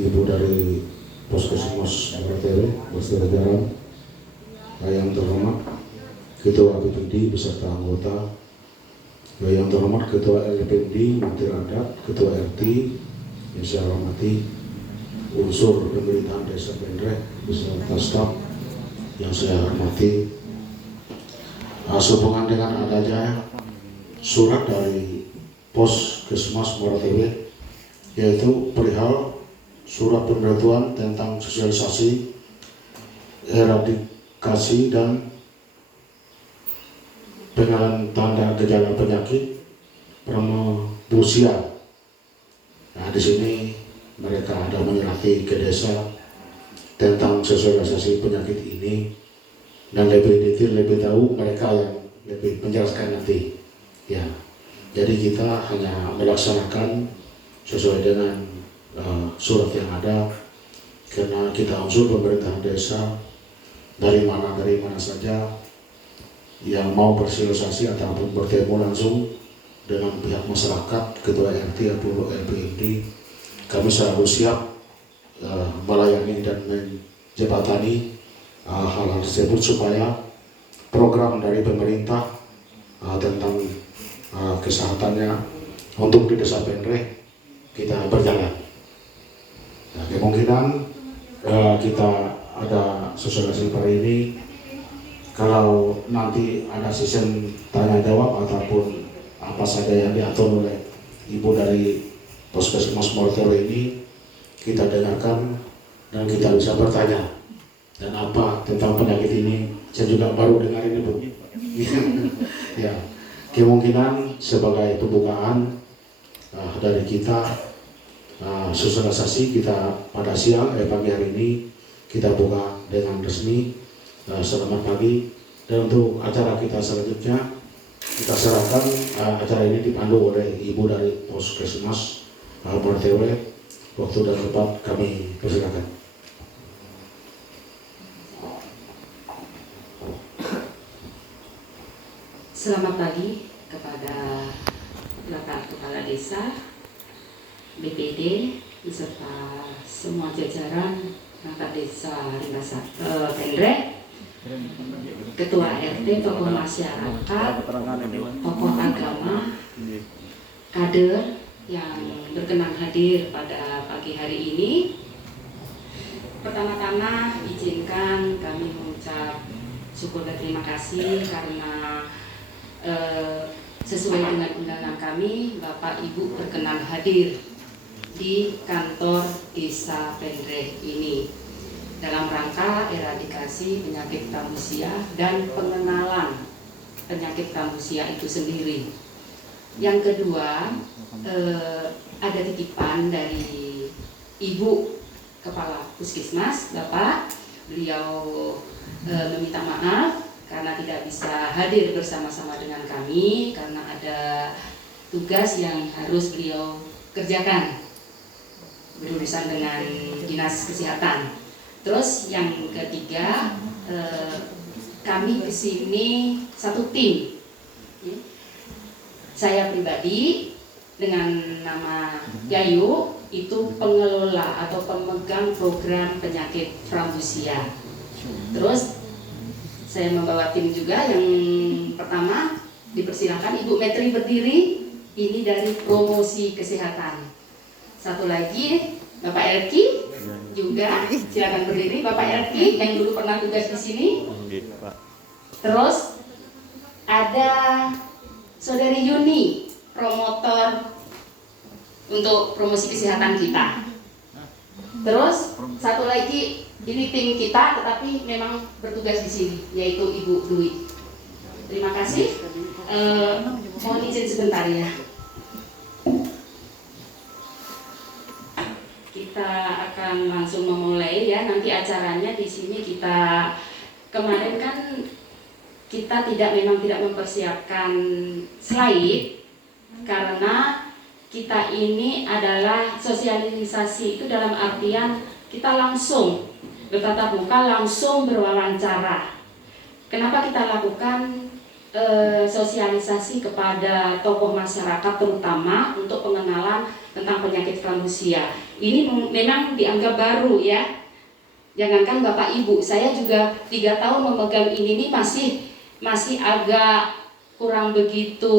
Ibu dari Puskesmas RTW beserta jajaran, yang terhormat Ketua BPD beserta anggota, yang terhormat Ketua LPD, Menteri Adat, Ketua RT, yang saya hormati, unsur pemerintahan Desa Pendreh beserta staf yang saya hormati. Sehubungan dengan adanya surat dari Puskesmas RTW, yaitu perihal surat pemberitahuan tentang sosialisasi, eradikasi dan pengenalan tanda gejala penyakit prambusia. Nah, di sini mereka ada menyerahkan ke desa tentang sosialisasi penyakit ini, dan lebih detail, lebih tahu mereka yang lebih menjelaskan nanti. Ya, jadi kita hanya melaksanakan sesuai dengan surat yang ada, karena kita unsur pemerintahan desa dari mana saja yang mau bersosialisasi ataupun bertemu langsung dengan pihak masyarakat, ketua RT atau LPD, kami selalu siap melayani dan menjembatani hal-hal tersebut supaya program dari pemerintah tentang kesehatannya untuk di Desa Pendreh kita berjalan. Nah, kemungkinan kita ada sosialisasi hari ini. Kalau nanti ada sesi tanya jawab ataupun apa saja yang diatur oleh Ibu dari Puskesmas RTW ini, kita dengarkan dan kita bisa bertanya. Dan apa tentang penyakit ini, saya juga baru dengar ini, Bu. Ya, kemungkinan sebagai pembukaan dari kita sosialisasi kita pada siang pagi hari ini kita buka dengan resmi. Selamat pagi, dan untuk acara kita selanjutnya kita serahkan acara ini dipandu oleh Ibu dari Puskesmas RTW. Waktu dan tempat kami persilakan. Selamat pagi kepada Bapak Kepala Desa, BPD, beserta semua jajaran perangkat desa Pendreh, Ketua RT, tokoh masyarakat, tokoh agama, kader yang berkenan hadir pada pagi hari ini. Pertama-tama izinkan kami mengucap syukur dan terima kasih karena sesuai dengan undangan kami, Bapak Ibu berkenan hadir di kantor Desa Pendreh ini dalam rangka eradikasi penyakit prambusia dan pengenalan penyakit prambusia itu sendiri. Yang kedua, ada titipan dari Ibu Kepala Puskesmas, Bapak. Beliau meminta maaf karena tidak bisa hadir bersama-sama dengan kami karena ada tugas yang harus beliau kerjakan berurusan dengan Dinas Kesehatan. Terus yang ketiga, kami kesini satu tim. Saya pribadi dengan nama Yayu itu pengelola atau pemegang program penyakit prambusia. Terus saya membawa tim juga. Yang pertama dipersilakan Ibu Metri berdiri, ini dari promosi kesehatan. Satu lagi Bapak Elki juga, silakan berdiri Bapak Elki yang dulu pernah tugas di sini. Terus ada Saudari Yuni, promotor untuk promosi kesehatan kita. Terus satu lagi, ini tim kita tetapi memang bertugas di sini, yaitu Ibu Dwi. Terima kasih. Mohon izin sebentar ya. Kita akan langsung memulai ya. Nanti acaranya di sini kita kemarin kan kita memang tidak mempersiapkan slide karena kita ini adalah sosialisasi itu dalam artian kita langsung bertatap muka, langsung berwawancara. Kenapa kita lakukan sosialisasi kepada tokoh masyarakat terutama untuk pengenalan tentang penyakit Frambusia. Ini memang dianggap baru ya. Jangankan Bapak Ibu, saya juga 3 tahun memegang ini nih masih agak kurang begitu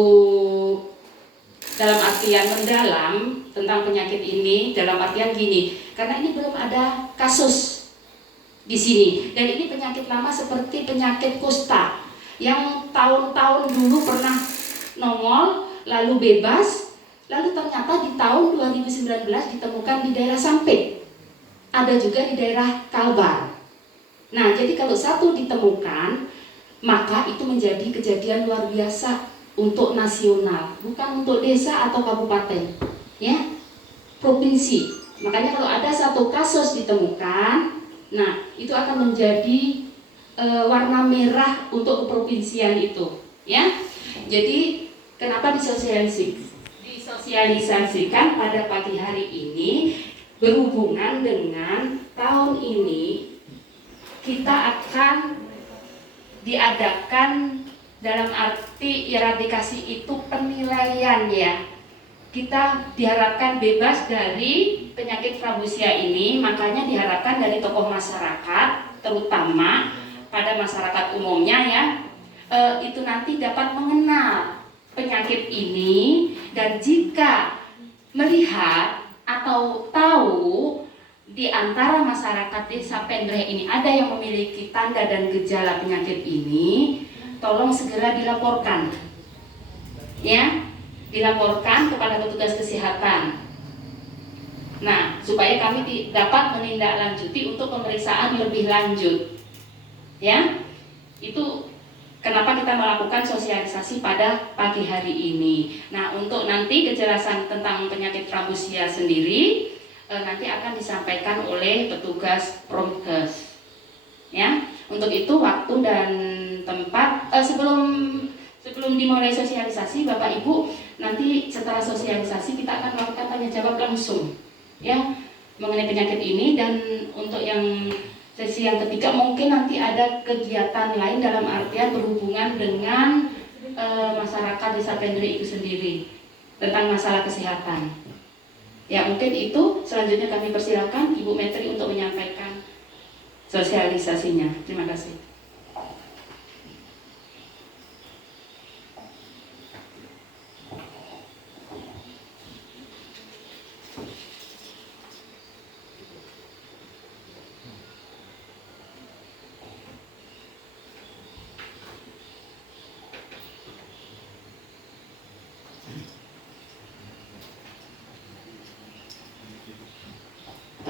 dalam artian mendalam tentang penyakit ini, dalam artian gini, karena ini belum ada kasus di sini, dan ini penyakit lama seperti penyakit kusta yang tahun-tahun dulu pernah nongol lalu bebas, lalu ternyata di tahun 2019 ditemukan di daerah Sampit, ada juga di daerah Kalbar. Nah, jadi kalau satu ditemukan, maka itu menjadi kejadian luar biasa untuk nasional, bukan untuk desa atau kabupaten, ya, provinsi. Makanya kalau ada satu kasus ditemukan, nah itu akan menjadi warna merah untuk keprovinsian itu, ya. Jadi kenapa disosialisasikan pada pagi hari ini, berhubungan dengan tahun ini kita akan diadakan dalam arti eradikasi itu penilaian ya. Kita diharapkan bebas dari penyakit Frambusia ini, makanya diharapkan dari tokoh masyarakat, terutama pada masyarakat umumnya ya, itu nanti dapat mengenal penyakit ini, dan jika melihat atau tahu di antara masyarakat desa Pendre ini ada yang memiliki tanda dan gejala penyakit ini, tolong segera dilaporkan, ya, dilaporkan kepada petugas kesehatan. Nah, supaya kami dapat menindaklanjuti untuk pemeriksaan lebih lanjut, ya. Itu kenapa kita melakukan sosialisasi pada pagi hari ini. Nah, untuk nanti kejelasan tentang penyakit Frambusia sendiri nanti akan disampaikan oleh petugas Promkes, ya. Untuk itu waktu dan tempat sebelum dimulai sosialisasi, Bapak Ibu, nanti setelah sosialisasi kita akan melakukan tanya jawab langsung, ya, mengenai penyakit ini. Dan untuk yang sesi yang ketiga mungkin nanti ada kegiatan lain dalam artian berhubungan dengan masyarakat desa Pendre itu sendiri tentang masalah kesehatan. Ya, mungkin itu. Selanjutnya kami persilakan Ibu Metri untuk menyampaikan sosialisasinya. Terima kasih.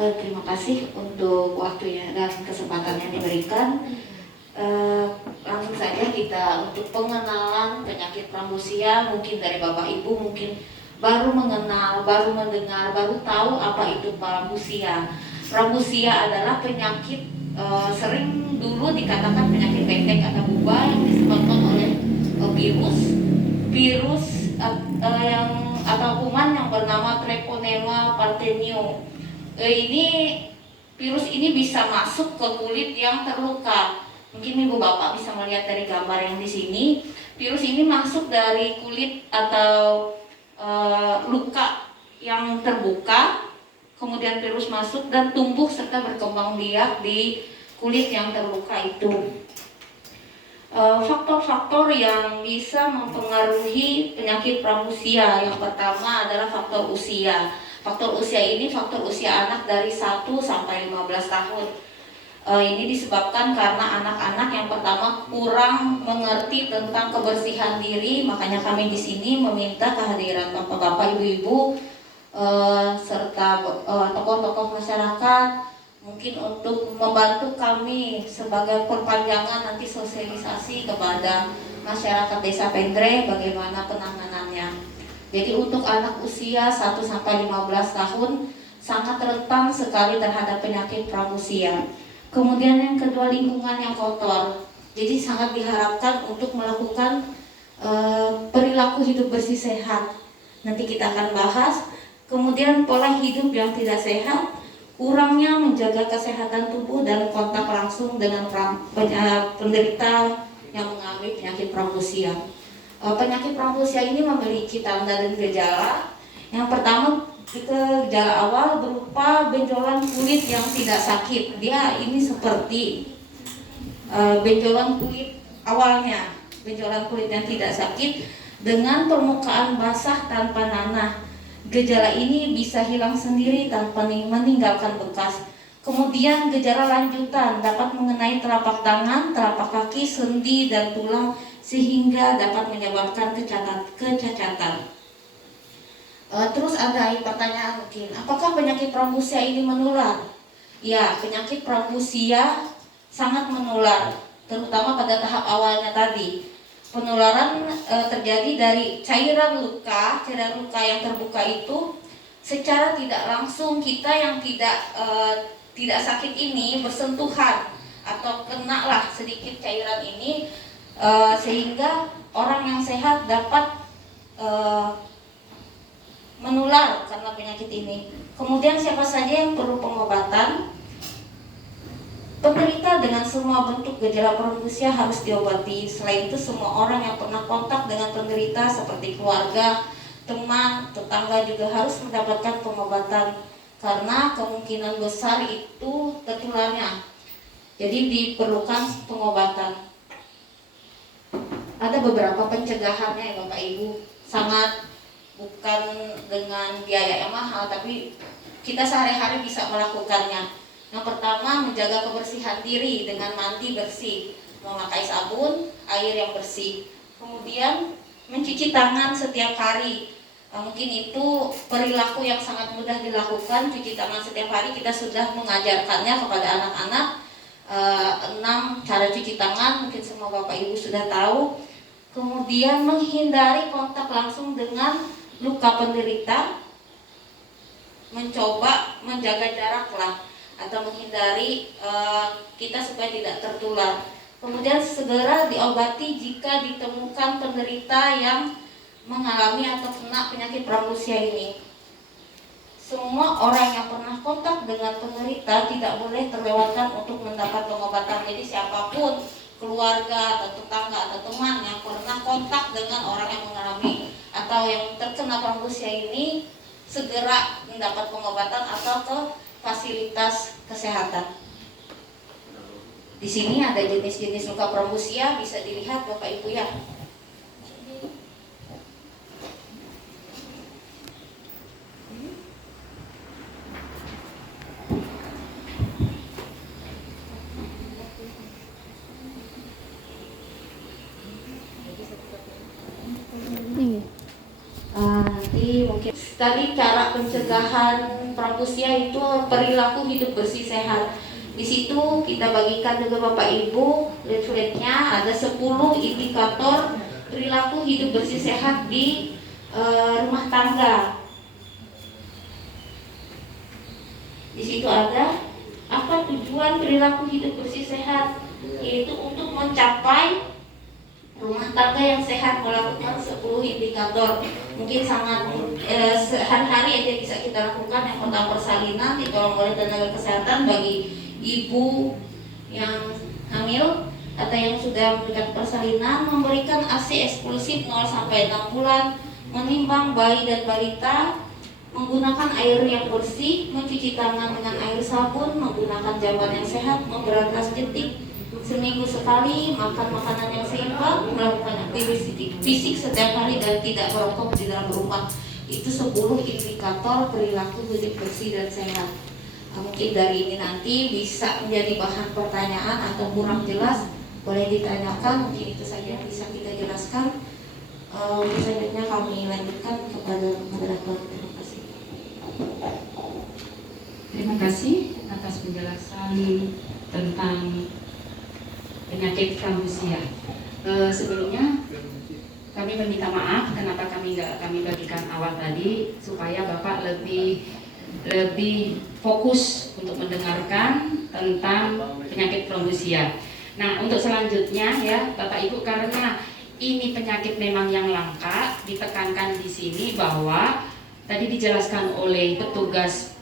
Terima kasih untuk waktunya dan kesempatan yang diberikan. Langsung saja kita untuk pengenalan penyakit Frambusia, mungkin dari Bapak Ibu mungkin baru mengenal, baru mendengar, baru tahu apa itu Frambusia. Frambusia adalah penyakit sering dulu dikatakan penyakit bengkek atau buba yang disebabkan oleh virus atau kuman yang bernama Treponema parthenium. Ini virus ini bisa masuk ke kulit yang terluka. Mungkin Ibu Bapak bisa melihat dari gambar yang di sini. Virus ini masuk dari kulit atau luka yang terbuka. Kemudian virus masuk dan tumbuh serta berkembang biak di kulit yang terluka itu. Faktor-faktor yang bisa mempengaruhi penyakit Frambusia, yang pertama adalah faktor usia. Faktor usia ini faktor usia anak dari 1 sampai 15 tahun. Ini disebabkan karena anak-anak yang pertama kurang mengerti tentang kebersihan diri, makanya kami di sini meminta kehadiran bapak-bapak, ibu-ibu, serta tokoh-tokoh masyarakat, mungkin untuk membantu kami sebagai perpanjangan nanti sosialisasi kepada masyarakat desa Pendre bagaimana penanganannya. Jadi untuk anak usia 1 sampai 15 tahun sangat rentan sekali terhadap penyakit Frambusia. Kemudian yang kedua, lingkungan yang kotor. Jadi sangat diharapkan untuk melakukan perilaku hidup bersih sehat. Nanti kita akan bahas. Kemudian pola hidup yang tidak sehat, kurangnya menjaga kesehatan tubuh dan kontak langsung dengan penderita yang mengalami penyakit Frambusia. Penyakit Frambusia ini memiliki tanda dan gejala. Yang pertama, gejala awal berupa benjolan kulit yang tidak sakit. Dia ini seperti benjolan kulit awalnya, benjolan kulit yang tidak sakit dengan permukaan basah tanpa nanah. Gejala ini bisa hilang sendiri tanpa meninggalkan bekas. Kemudian gejala lanjutan dapat mengenai telapak tangan, telapak kaki, sendi, dan tulang sehingga dapat menyebabkan kecacatan. Terus ada pertanyaan mungkin, apakah penyakit Prambusia ini menular? Ya, penyakit Prambusia sangat menular, terutama pada tahap awalnya tadi. Penularan terjadi dari cairan luka yang terbuka itu secara tidak langsung. Kita yang tidak sakit ini bersentuhan atau kena lah sedikit cairan ini, sehingga orang yang sehat dapat menular karena penyakit ini. Kemudian siapa saja yang perlu pengobatan? Penderita dengan semua bentuk gejala Prambusia harus diobati. Selain itu, semua orang yang pernah kontak dengan penderita seperti keluarga, teman, tetangga juga harus mendapatkan pengobatan karena kemungkinan besar itu tertularnya. Jadi diperlukan pengobatan. Ada beberapa pencegahannya ya Bapak Ibu, sangat bukan dengan biaya yang mahal, tapi kita sehari-hari bisa melakukannya. Yang pertama, menjaga kebersihan diri dengan mandi bersih, memakai sabun, air yang bersih. Kemudian mencuci tangan setiap hari. Mungkin itu perilaku yang sangat mudah dilakukan, cuci tangan setiap hari. Kita sudah mengajarkannya kepada anak-anak. 6 cara cuci tangan, mungkin semua Bapak Ibu sudah tahu. Kemudian menghindari kontak langsung dengan luka penderita, mencoba menjaga jarak lah, atau menghindari kita supaya tidak tertular. Kemudian segera diobati jika ditemukan penderita yang mengalami atau kena penyakit Prambusia ini. Semua orang yang pernah kontak dengan penderita tidak boleh terlewatkan untuk mendapat pengobatan. Jadi siapapun, keluarga atau tetangga atau teman yang pernah kontak dengan orang yang mengalami atau yang terkena Prambusia ini, segera mendapat pengobatan atau ke fasilitas kesehatan. Di sini ada jenis-jenis luka Prambusia, bisa dilihat Bapak Ibu ya. Nanti mungkin tadi cara pencegahan Prambusia itu perilaku hidup bersih sehat. Di situ kita bagikan juga Bapak Ibu leafletnya, ada 10 indikator perilaku hidup bersih sehat di rumah tangga. Di situ ada apa tujuan perilaku hidup bersih sehat, yaitu untuk mencapai rumah tangga yang sehat, melakukan 10 indikator. Mungkin sangat sehari-hari aja bisa kita lakukan. Yang pertama, persalinan ditolong oleh tenaga kesehatan bagi ibu yang hamil atau yang sudah memberikan persalinan, memberikan ASI eksklusif 0 sampai 6 bulan, menimbang bayi dan balita, menggunakan air yang bersih, mencuci tangan dengan air sabun, menggunakan jamban yang sehat, memberantas jentik seminggu sekali, makan makanan yang seimbang, melakukan aktivitas fisik setiap hari dan tidak merokok di dalam rumah. Itu 10 indikator perilaku hidup bersih dan sehat. Mungkin dari ini nanti bisa menjadi bahan pertanyaan atau kurang jelas, boleh ditanyakan. Mungkin itu saja yang bisa kita jelaskan. Selanjutnya kami lanjutkan kepada moderator. Terima kasih. Terima kasih atas penjelasan tentang penyakit Prambusia. Sebelumnya kami meminta maaf kenapa kami bagikan awal tadi, supaya Bapak lebih fokus untuk mendengarkan tentang penyakit Prambusia. Nah, untuk selanjutnya ya Bapak Ibu, karena ini penyakit memang yang langka, ditekankan di sini bahwa tadi dijelaskan oleh petugas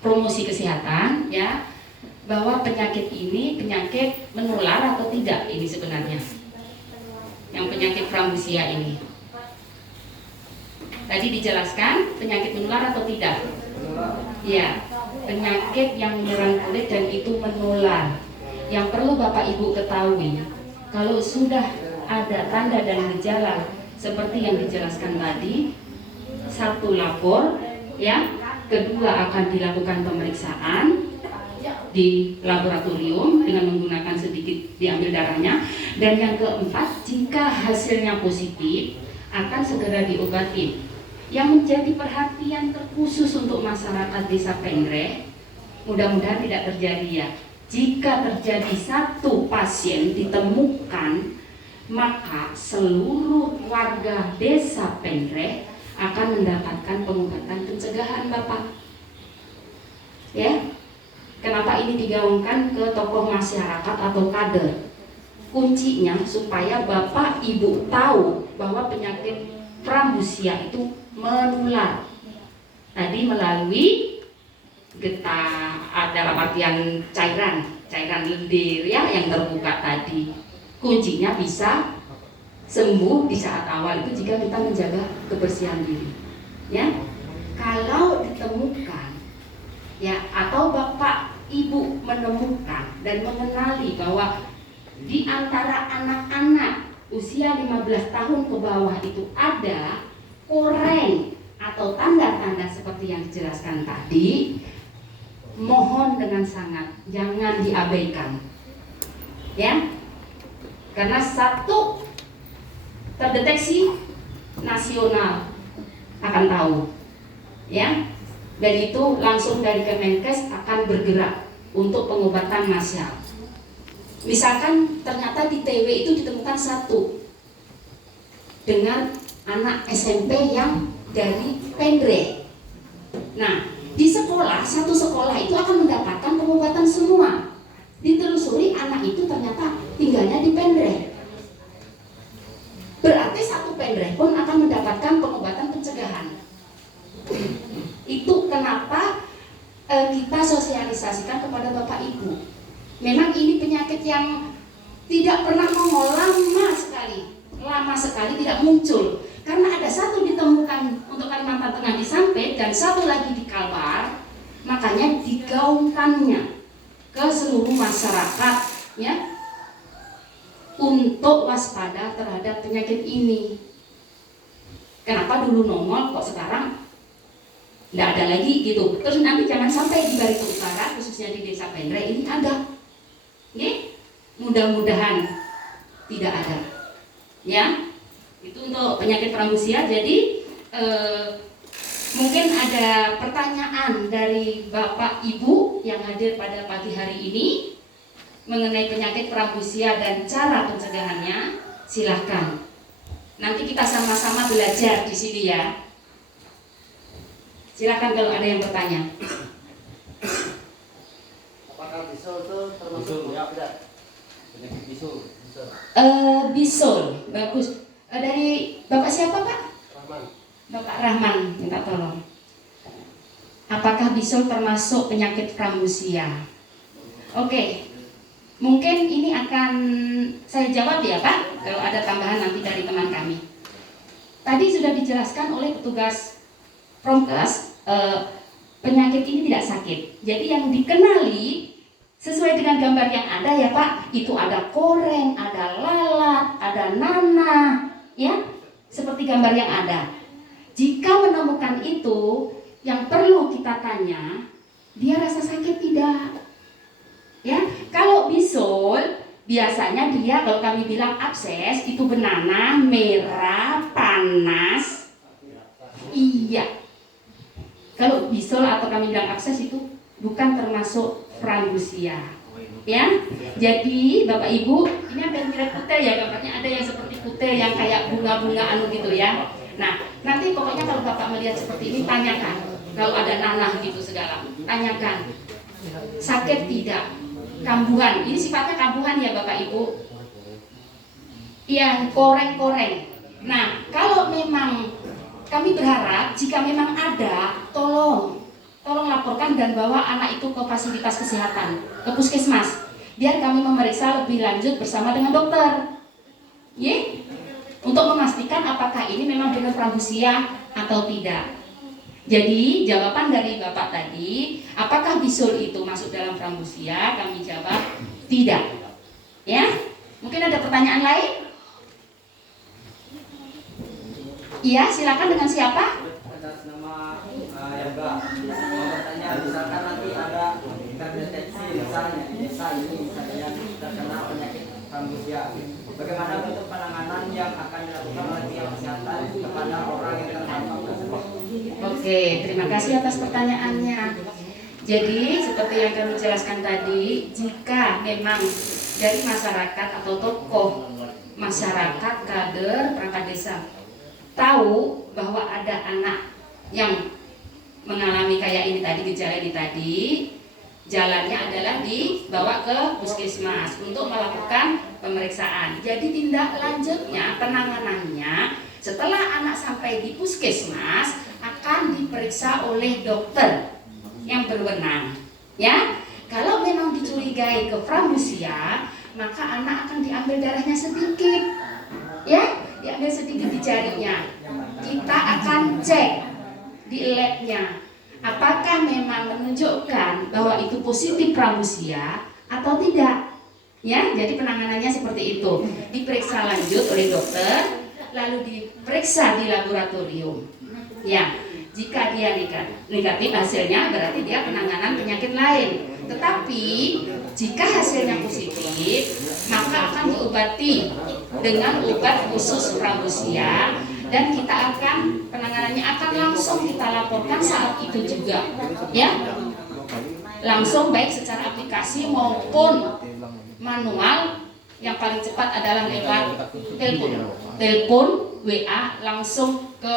promosi kesehatan ya, bahwa penyakit ini penyakit menular atau tidak ini sebenarnya, yang penyakit Prambusia ini. Tadi dijelaskan penyakit menular atau tidak? Ya, penyakit yang menyerang kulit dan itu menular. Yang perlu Bapak Ibu ketahui, kalau sudah ada tanda dan gejala seperti yang dijelaskan tadi, satu lapor, ya, kedua akan dilakukan pemeriksaan di laboratorium dengan menggunakan sedikit diambil darahnya, dan yang keempat, jika hasilnya positif akan segera diobati. Yang menjadi perhatian terkhusus untuk masyarakat Desa Pengreh, mudah-mudahan tidak terjadi ya. Jika terjadi satu pasien ditemukan, maka seluruh warga Desa Pengreh akan mendapatkan pengobatan pencegahan, Bapak. Ya, kenapa ini digaungkan ke tokoh masyarakat atau kader? Kuncinya supaya Bapak Ibu tahu bahwa penyakit Frambusia itu menular. Tadi melalui getah, dalam artian cairan lendir ya yang terbuka tadi. Kuncinya bisa sembuh di saat awal itu jika kita menjaga kebersihan diri. Ya, kalau ditemukan ya atau Bapak Ibu menemukan dan mengenali bahwa di antara anak-anak usia 15 tahun ke bawah itu ada koreng atau tanda-tanda seperti yang dijelaskan tadi, mohon dengan sangat jangan diabaikan. Ya. Karena satu terdeteksi nasional akan tahu. Ya. Dan itu langsung dari Kemenkes akan bergerak untuk pengobatan massal. Misalkan ternyata di TW itu ditemukan satu dengan anak SMP yang dari Pengreh. Nah, di sekolah, satu sekolah itu akan mendapatkan pengobatan semua. Ditelusuri anak itu ternyata tinggalnya di Pengreh. Berarti satu Pengreh pun akan mendapatkan pengobatan pencegahan. Itu kenapa kita sosialisasikan kepada Bapak Ibu. Memang ini penyakit yang tidak pernah nongol, lama sekali tidak muncul. Karena ada satu ditemukan untuk Kalimantan Tengah di Sampit dan satu lagi di Kalbar, makanya digaungkannya ke seluruh masyarakat ya untuk waspada terhadap penyakit ini. Kenapa dulu nongol kok sekarang tidak ada lagi gitu. Terus nanti jangan sampai di Barito Utara khususnya di Desa Pengreh ini ada. Oke, mudah-mudahan tidak ada. Ya, itu untuk penyakit Frambusia. Jadi mungkin ada pertanyaan dari Bapak Ibu yang hadir pada pagi hari ini mengenai penyakit Frambusia dan cara pencegahannya. Silahkan. Nanti kita sama-sama belajar di sini ya. Silahkan kalau ada yang bertanya. Apakah bisul itu termasuk ya tidak? Penyakit bisul. Bisul, bagus. Dari Bapak siapa Pak? Rahman. Bapak Rahman, minta tolong. Apakah bisul termasuk penyakit Frambusia? Oke, mungkin ini akan saya jawab ya Pak. Kalau ada tambahan nanti dari teman kami. Tadi sudah dijelaskan oleh petugas Promkes, penyakit ini tidak sakit. Jadi yang dikenali sesuai dengan gambar yang ada ya Pak, itu ada koreng, ada lalat, ada nanah, ya, seperti gambar yang ada. Jika menemukan itu, yang perlu kita tanya, dia rasa sakit tidak? Ya, kalau bisul, biasanya dia kalau kami bilang abses itu bernanah, merah, panas, iya. Kalau bisul atau kami bilang abses itu bukan termasuk Frambusia, ya. Jadi Bapak Ibu, ini ada yang mirip kutil ya, gambarnya ada yang seperti kutil yang kayak bunga-bunga anu gitu ya. Nah, nanti pokoknya kalau Bapak melihat seperti ini tanyakan, kalau ada nanah gitu segala, tanyakan sakit tidak, kambuhan. Ini sifatnya kambuhan ya Bapak Ibu. Iya, koreng-koreng. Nah, kalau memang kami berharap jika memang ada, tolong laporkan dan bawa anak itu ke fasilitas kesehatan, ke puskesmas, biar kami memeriksa lebih lanjut bersama dengan dokter, untuk memastikan apakah ini memang benar Frambusia atau tidak? Jadi jawaban dari Bapak tadi, apakah bisul itu masuk dalam prambusia? Kami jawab tidak. Ya, mungkin ada pertanyaan lain? Iya, silakan, dengan siapa? Atas nama Yoga. Mau bertanya, misalkan nanti ada terdeteksi misalnya di desa ini misalnya terkena penyakit prambusia. Bagaimana bentuk penanganan yang akan dilakukan oleh pihak kesehatan kepada orang yang terpapar tersebut? Oke, terima kasih atas pertanyaannya. Jadi seperti yang kami jelaskan tadi, jika memang dari masyarakat atau tokoh masyarakat, kader, perangkat desa tahu bahwa ada anak yang mengalami kayak ini tadi, gejala ini tadi, jalannya adalah dibawa ke puskesmas untuk melakukan pemeriksaan. Jadi tindak lanjutnya, penanganannya setelah anak sampai di puskesmas akan diperiksa oleh dokter yang berwenang. Ya, kalau memang dicurigai ke prambusia, maka anak akan diambil darahnya sedikit. Ya, diambil sedikit di jarinya. Kita akan cek di labnya, apakah memang menunjukkan bahwa itu positif prambusia atau tidak. Ya, jadi penanganannya seperti itu. Diperiksa lanjut oleh dokter, lalu diperiksa di laboratorium. Ya, jika dia negatif hasilnya berarti dia penanganan penyakit lain. Tetapi jika hasilnya positif, maka akan diobati dengan obat khusus prambusia dan kita akan penanganannya akan langsung kita laporkan saat itu juga. Ya, langsung baik secara aplikasi maupun manual. Yang paling cepat adalah lewat telepon, WA langsung ke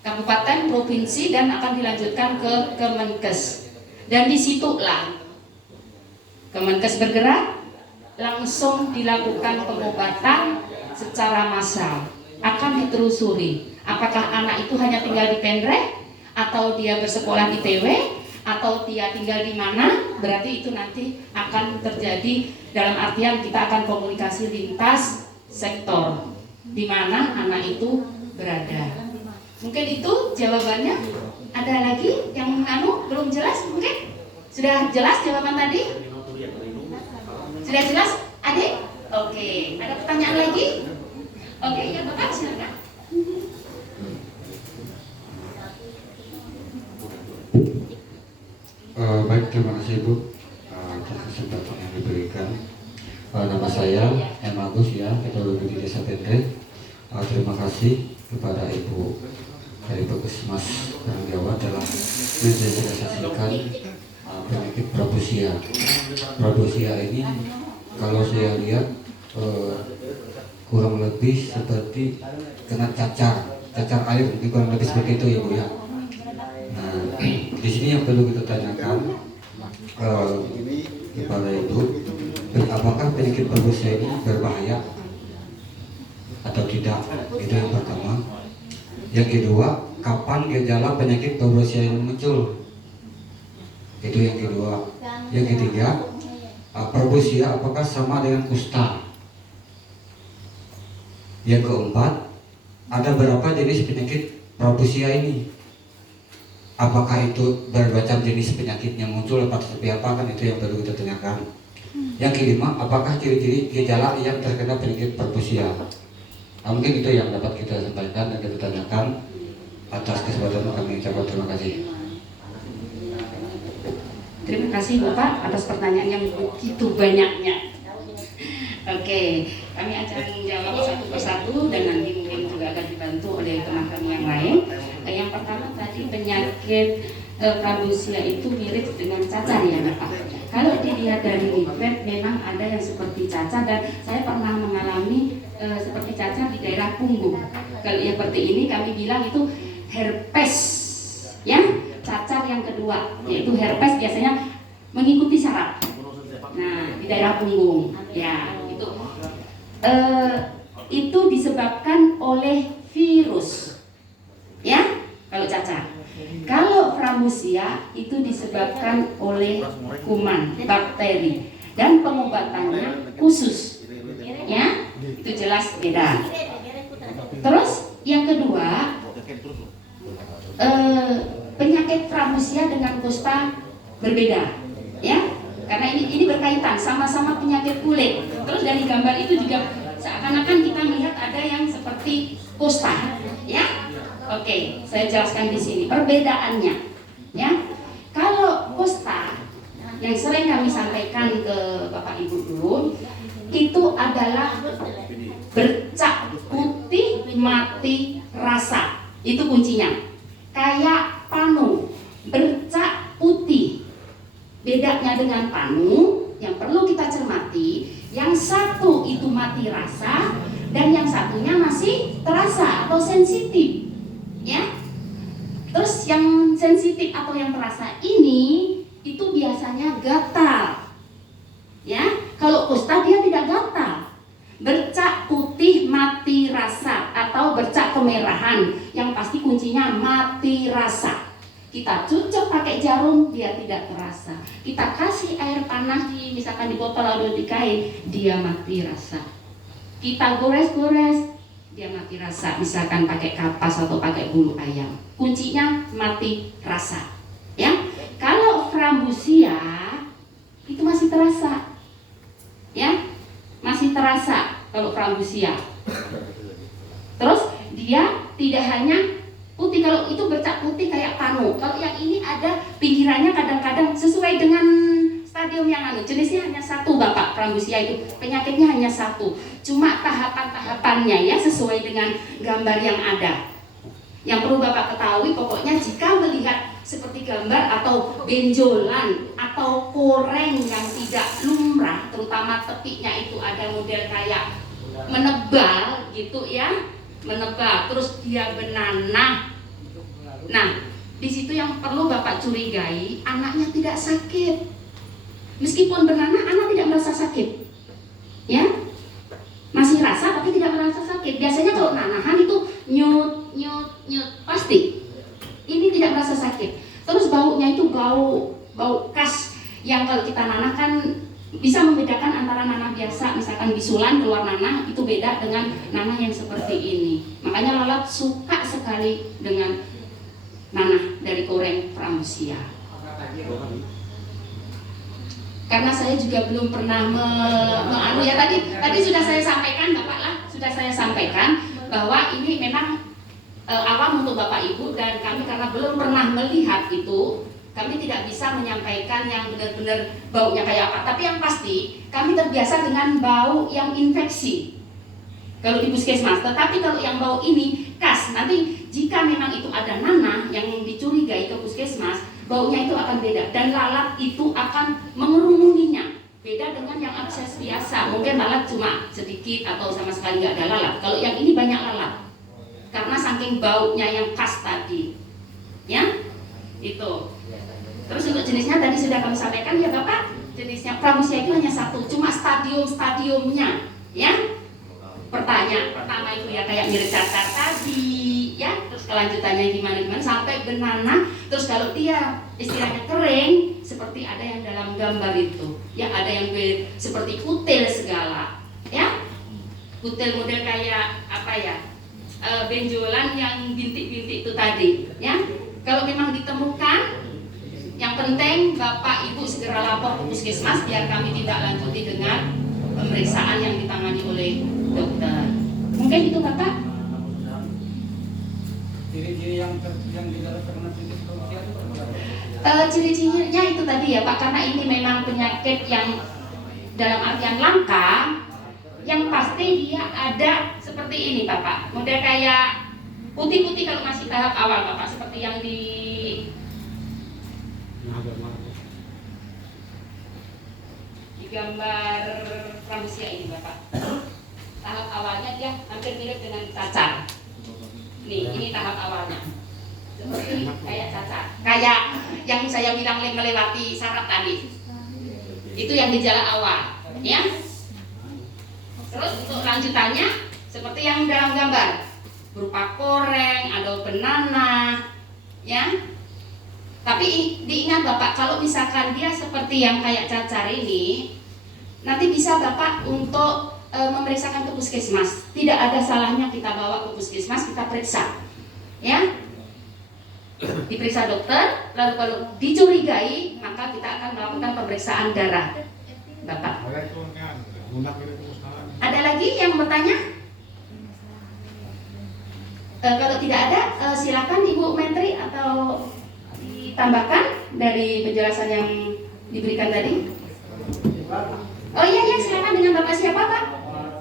kabupaten, provinsi dan akan dilanjutkan ke Kemenkes. Dan disitulah Kemenkes bergerak, langsung dilakukan pengobatan secara massal. Akan ditelusuri apakah anak itu hanya tinggal di Pendrek atau dia bersekolah di TW atau dia tinggal di mana. Berarti itu nanti akan terjadi dalam artian kita akan komunikasi lintas sektor di mana anak itu berada. Mungkin itu jawabannya. Ada lagi yang belum jelas? Mungkin sudah jelas jawaban tadi? Sudah jelas, adik? Oke, ada pertanyaan lagi? Oke, ya Bapak silakan. Baik, terima kasih Ibu atas kesempatan yang diberikan. Nama saya M. Agus ya, Ketua BPD Desa Pendrek. Terima kasih kepada Ibu dari Puskesmas Jawa telah mensosialisasikan penyakit prambusia. Prambusia ini kalau saya lihat kurang lebih seperti kena cacar air, mungkin kurang lebih seperti itu ya Bu ya. Nah, di sini yang perlu kita tanyakan kepada Ibu, apakah penyakit prambusia ini berbahaya atau tidak? Itu yang pertama. Yang kedua, kapan gejala penyakit prambusia ini muncul? Itu yang kedua. Yang ketiga, prambusia apakah sama dengan kusta? Yang keempat, ada berapa jenis penyakit prambusia ini? Apakah itu bermacam jenis penyakitnya muncul atau seperti apa, kan itu yang perlu kita tanyakan. Yang kelima, apakah ciri-ciri gejala yang terkena penyakit prambusia? Mungkin itu yang dapat kita sampaikan dan kita tanyakan. Atas kesempatan kami ucapkan terima kasih. Terima kasih Bapak atas pertanyaan yang begitu banyaknya. Oke, kami akan menjawab satu persatu dan nanti mungkin juga akan dibantu oleh teman-teman yang lain. Yang pertama tadi penyakit prambusia itu mirip dengan cacar ya Bapak. Kalau dilihat dari web memang ada yang seperti cacar dan saya pernah mengalami seperti cacar di daerah punggung. Kalau yang seperti ini kami bilang itu herpes, ya, cacar yang kedua yaitu herpes biasanya mengikuti saraf. Nah, di daerah punggung, ya itu disebabkan oleh virus, ya. Kalau cacar, kalau prambusia itu disebabkan oleh kuman, bakteri, dan pengobatannya khusus, ya. Itu jelas beda. Terus yang kedua, penyakit Frambosia dengan kusta berbeda, ya, karena ini berkaitan sama-sama penyakit kulit. Terus dari gambar itu juga seakan-akan kita melihat ada yang seperti kusta, ya. Oke, saya jelaskan di sini perbedaannya, ya. Kalau kusta yang sering kami sampaikan ke Bapak Ibu dulu, itu adalah bercak putih mati rasa. Itu kuncinya. Kayak panu, bercak putih. Bedanya dengan panu yang perlu kita cermati, yang satu itu mati rasa dan yang satunya masih terasa atau sensitif, ya. Terus yang sensitif atau yang terasa ini itu biasanya gatal, ya. Kalau kusta dia tidak gatal, bercak putih mati rasa atau bercak kemerahan, yang pasti kuncinya mati rasa. Kita cucuk pakai jarum, dia tidak terasa. Kita kasih air panas misalkan di botol atau di kain, dia mati rasa. Kita gores-gores, dia mati rasa. Misalkan pakai kapas atau pakai bulu ayam, kuncinya mati rasa, ya. Kalau Frambosia itu masih terasa, ya, masih terasa kalau Frambosia. Terus dia tidak hanya putih, kalau itu bercak putih kayak panu. Kalau yang ini ada pinggirannya kadang-kadang sesuai dengan stadium yang jenisnya hanya satu, Bapak. Frambosia itu penyakitnya hanya satu, cuma tahapan-tahapannya ya sesuai dengan gambar yang ada. Yang perlu Bapak ketahui, pokoknya jika melihat seperti gambar atau benjolan atau koreng yang tidak lumrah, terutama tepinya itu ada model kayak menebal gitu ya, menebal, terus dia benanah. Nah, di situ yang perlu Bapak curigai, anaknya tidak sakit. Meskipun benanah, anak tidak merasa sakit, ya, masih rasa tapi tidak merasa sakit. Biasanya kalau nanahan itu nyut pasti. Ini tidak merasa sakit. Terus baunya itu bau khas yang kalau kita nanah kan bisa membedakan antara nanah biasa, misalkan bisulan keluar nanah, itu beda dengan nanah yang seperti ini. Makanya lalat suka sekali dengan nanah dari koreng Frambosia. Karena saya juga belum pernah ya tadi sudah saya sampaikan, Bapak lah, sudah saya sampaikan bahwa ini memang awam untuk Bapak Ibu, dan kami karena belum pernah melihat itu, kami tidak bisa menyampaikan yang benar-benar baunya kayak apa. Tapi yang pasti kami terbiasa dengan bau yang infeksi kalau di puskesmas. Tetapi kalau yang bau ini khas, nanti jika memang itu ada nanah yang dicurigai ke puskesmas, baunya itu akan beda dan lalat itu akan mengerumuninya. Beda dengan yang abses biasa, mungkin lalat cuma sedikit atau sama sekali nggak ada lalat. Kalau yang ini banyak lalat karena saking baunya yang khas tadi, ya itu. Terus untuk jenisnya tadi sudah kami sampaikan ya Bapak, jenisnya Frambosia itu hanya satu, cuma stadiumnya, ya. Pertama itu ya kayak mirip cacar tadi, ya. Terus kelanjutannya gimana sampai benanah. Terus kalau dia istilahnya kering, seperti ada yang dalam gambar itu, ya, ada yang seperti kutil segala, ya. Kutil model kayak apa ya? Benjolan yang bintik-bintik itu tadi, ya. Kalau memang ditemukan, yang penting Bapak Ibu segera lapor ke puskesmas biar kami tidak lanjuti dengan pemeriksaan yang ditangani oleh dokter. Mungkin itu Bapak. Ciri-ciri yang tidak terkena penyakit Frambosia itu Ciri-cirinya itu tadi ya Pak, karena ini memang penyakit yang dalam artian langka. Yang pasti dia ada seperti ini Bapak, model kayak putih-putih kalau masih tahap awal Bapak, seperti yang di gambar Frambosia ini Bapak. Tahap awalnya dia hampir mirip dengan cacar. Nih, ini tahap awalnya. Seperti kayak cacar. Kayak yang saya bilang melewati saraf tadi. Itu yang gejala awal, ya. Terus untuk lanjutannya seperti yang dalam gambar, berupa koreng, ada benanah, ya. Tapi diingat Bapak, kalau misalkan dia seperti yang kayak cacar ini, nanti bisa Bapak untuk memeriksakan ke puskesmas. Tidak ada salahnya kita bawa ke puskesmas, kita periksa, ya. diperiksa dokter, lalu kalau dicurigai maka kita akan melakukan pemeriksaan darah. Bapak. Ada lagi yang bertanya? Kalau tidak ada, silakan Ibu Menteri atau ditambahkan dari penjelasan yang diberikan tadi. Oh iya, silakan dengan Bapak siapa Pak?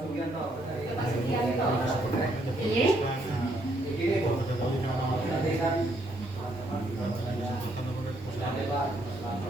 Sugianto. Bapak Sugianto.